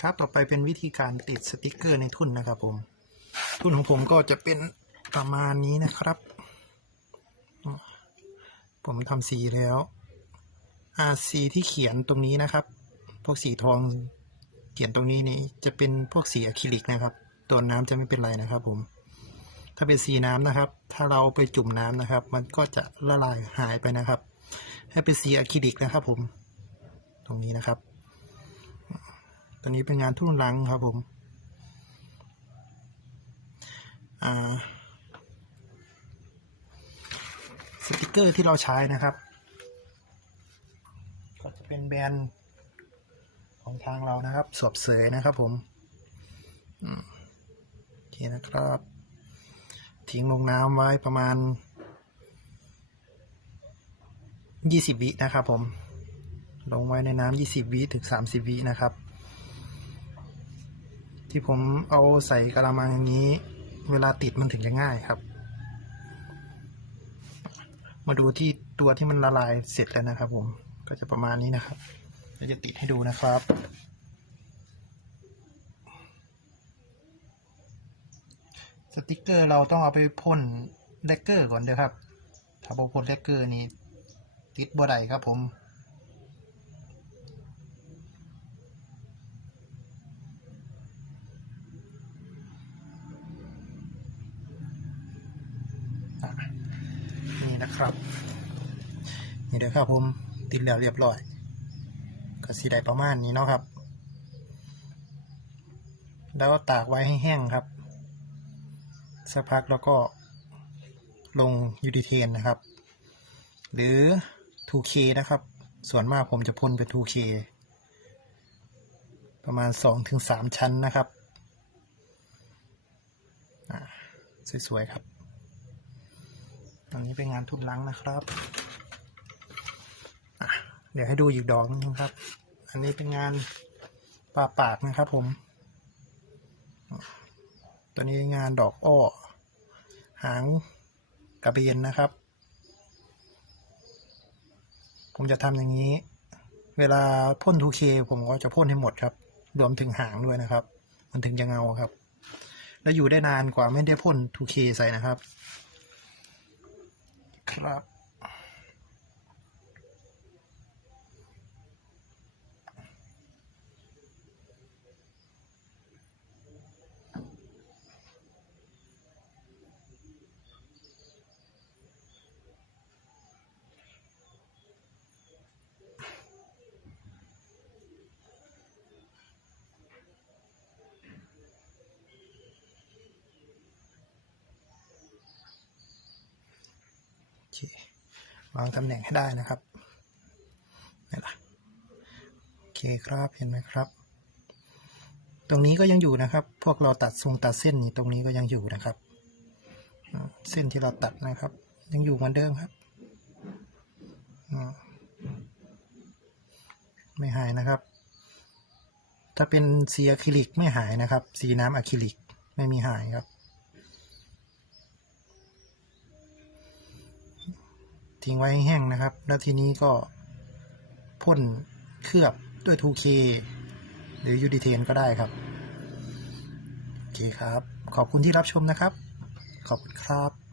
ครับต่อไปเป็นวิธีการติดสติกเกอร์ในทุ่นนะครับผม ทุ่นของผมก็จะเป็นประมาณนี้นะครับ ผมทำสีแล้วอาสีที่เขียนตรงนี้นะครับ พวกสีทองเขียนตรงนี้นี่จะเป็นพวกสีอะคริลิกนะครับ ตัวน้ำจะไม่เป็นไรนะครับ ผม ถ้าเป็นสีน้ำนะครับ ถ้าเราไปจุ่มน้ำนะครับ มันก็จะละลายหายไปนะครับ ให้เป็นสีอะคริลิกนะครับ ผม ตรงนี้นะครับ ตอนนี้เป็นงานทุ่นลังครับผมสติกเกอร์ที่เราใช้นะครับ ก็จะเป็นแบรนด์ของทางเรานะครับ สวบเสยนะครับผมอืมโอเคนะครับ ทิ้งลงน้ำไว้ประมาณ 20 วินะครับผม ลงไว้ในน้ำ20 วิถึง 30 วินะครับ ที่ผมเอาใส่กระมังอย่างนี้ เวลาติดมันถึงจะง่ายครับ มาดูที่ตัวที่มันละลายเสร็จแล้วนะครับ ผมก็จะประมาณนี้นะครับเราจะติดให้ดูนะครับ สติกเกอร์เราต้องเอาไปพ่นเลกเกอร์ก่อนเด้อครับ ถ้าบอพ่นเลกเกอร์นี่ติดบ่ได้ครับผม นี่นะครับ นี่เด้อครับผมติดแล้วเรียบร้อย ก็สีได้ประมาณนี้เนาะครับ แล้วตากไว้ให้แห้งครับ สักพักแล้วก็ลงยูดีเทนนะครับ หรือ 2K นะครับ ส่วนมากผมจะพ่นเป็น 2K ประมาณ 2-3 ชั้นนะครับ สวย ๆ ครับ อันนี้เป็นงานทุบลังนะครับเดี๋ยวให้ดูอีกดอกนึงครับ อันนี้เป็นงานปลาปากนะครับผม ตัวนี้งานดอกอ้อ หางกระเบนนะครับ ผมจะทำอย่างนี้ เวลาพ่น 2K ผมก็จะพ่นให้หมดครับ รวมถึงหางด้วยนะครับ มันถึงจะเงาครับ แล้วอยู่ได้นานกว่าไม่ได้พ่น 2K ใส่นะครับ ค เค วางตำแหน่งให้ได้นะครับนี่ละโอเคครับเห็นไหมครับ ตรงนี้ก็ยังอยู่นะครับ พวกเราตัดทรงตัดเส้นนี่ตรงนี้ก็ยังอยู่นะครับ เส้นที่เราตัดนะครับ ยังอยู่เหมือนเดิมครับไม่หายนะครับ ถ้าเป็นสีอะคริลิกไม่หายนะครับ สีน้ำอะคริลิกไม่มีหายครับ ทิ้งไว้ให้แห้งนะครับ แล้วทีนี้ก็พ่นเคลือบด้วย 2K หรือยูดิเทนก็ได้ครับ โอเคครับ ขอบคุณที่รับชมนะครับ ขอบคุณครับ